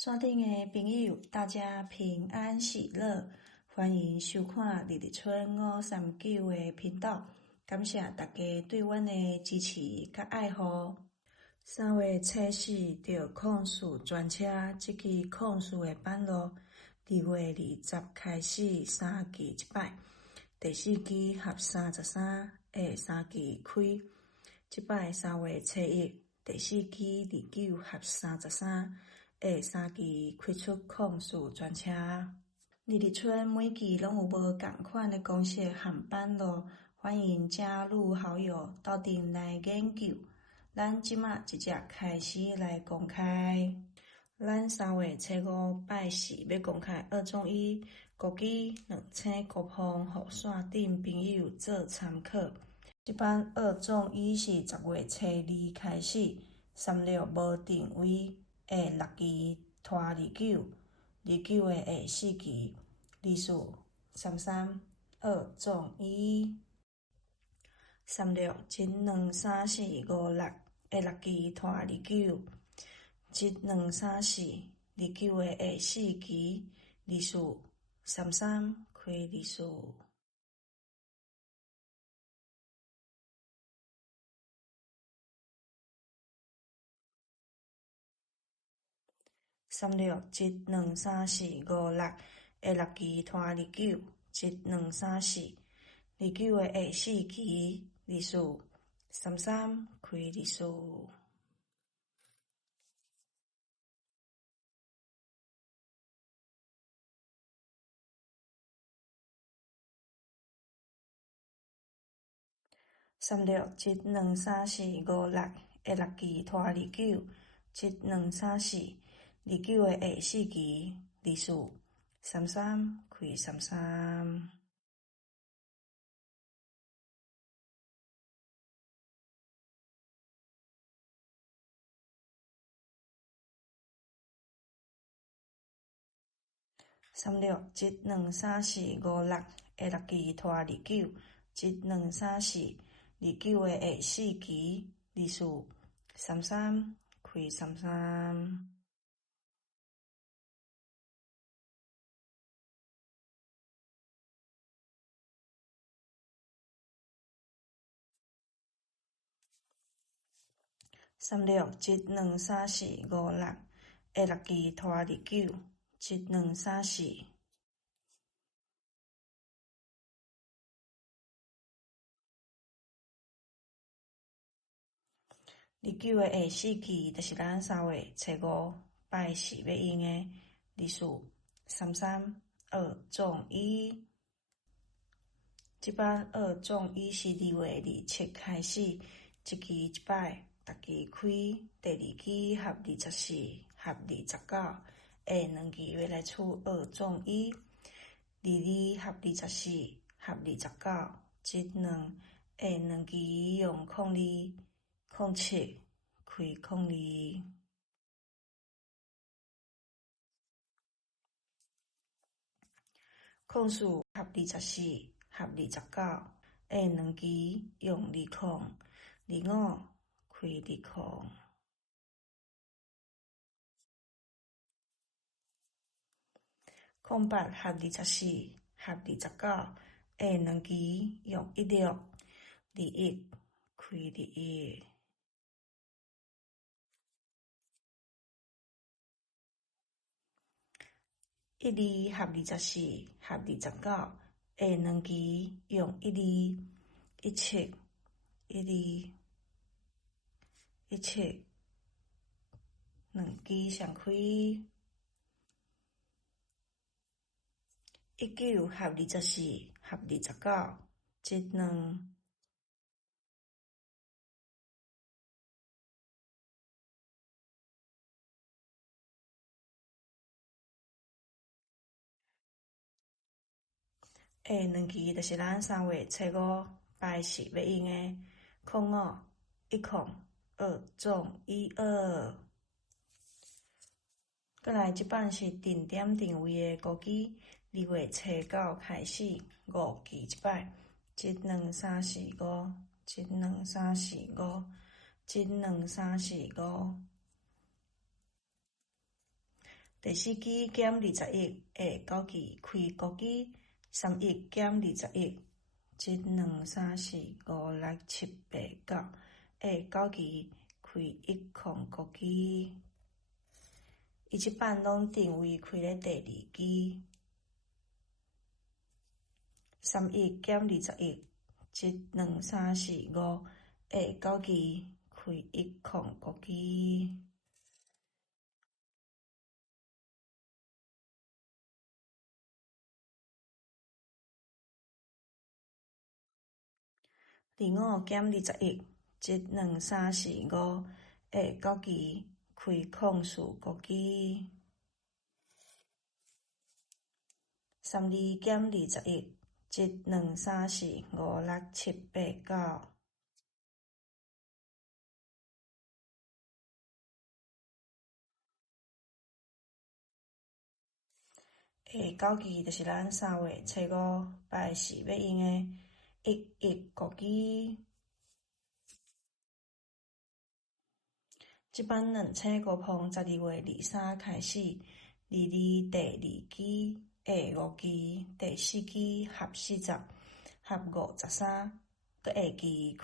线顶的朋友，大家平安喜乐，欢迎收看日日春539的频道。感谢大家对阮的支持甲爱护。3月初四着控诉专车这支控诉的班路，2月20开始3期一摆，第4期合33下3期开。即摆3月初一，第4期29合33下3期开出控诉专车。日日春每期拢有无共款的公式和版路，欢迎加入好友斗阵来研究。咱即马直接开始来公开。咱3月初5拜四要公开2种1国旗2000国防，互线顶朋友做参考。这版2种1是10月初2开始，36无定位下6期拖29，29的下4期，24、33、2种1。36、1、2、3、4、5、6下6期拖29，1、2、3、4、29的下4期，24、33开24。36、1、2、3、4、5、6下6期拖29，1、2、3、4、29的下4期，24、33开24。36、1、2、3、4、5、6下6期拖29，1、2、3、4、29的下4期，24、33开33。36、1、2、3、4、5、6下6期拖29，1、2、3、4、29的下4期，24、33开33。36、1、2、3、4、5、6下6期拖29，1、2、3、4。29的下4期就是咱3月初5拜四要用的24、33、2种1。这版2种1是2月27开始，一期一摆，逐期开，第2期合24合29，下2期要来出2种1，22合24合29，1、2下2期用02、07开02。控诉合24合29，下2期用20、25开20。08合24合29，下2期用16、21开21。12合24合29，下2期用12、17、12、172期上开。19合24合29，1、2。下2期就是咱3月初5拜四要用的05、10、2种12。再来这版是定点定位的国旗，2月初9开始5期一摆，1、2、3、4、5，1、2、3、4、5，1、2、3、4、5。第四支減21下9支開5支31減21，一兩三四五六七八九下9支開105支。伊即擺攏定位開咧第2支。31減21，一兩三四五下9支開105支。25減21，一兩三四五下9支開04支。32減21，一兩三四五六七八九。下9支就是咱3月初5拜4要用的11支。即擺200512月23開始，22第2支下5支第4支合40合53，閣下支開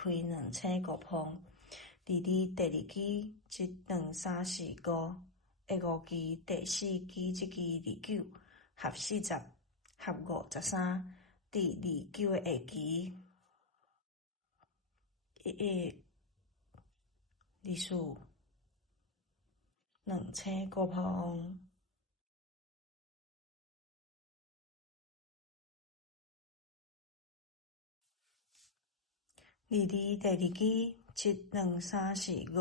2005。22第2支一兩三四五下5支第4支即支29合40合53，第29的下支11、24、2005。22第2支一兩三四五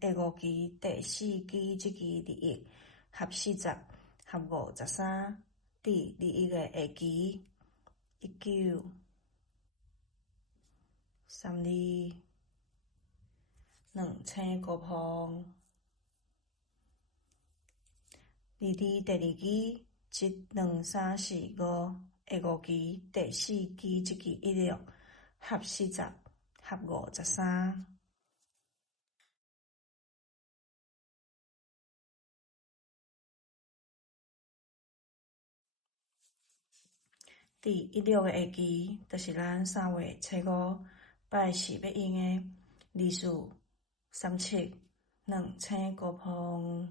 下5支第4支即支21合40合53，第21個下支19、32、2005。22第2支一兩三四五下5支第4支即支16合40合53。第16個下支就是咱3月初5拜4要用的24、37、2005。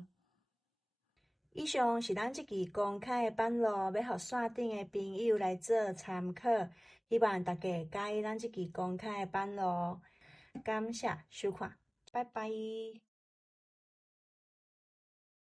以上是咱即期公開的版路，要互線頂的朋友來做參考，希望大家喜歡咱即期公開的版路。感謝收看，拜拜。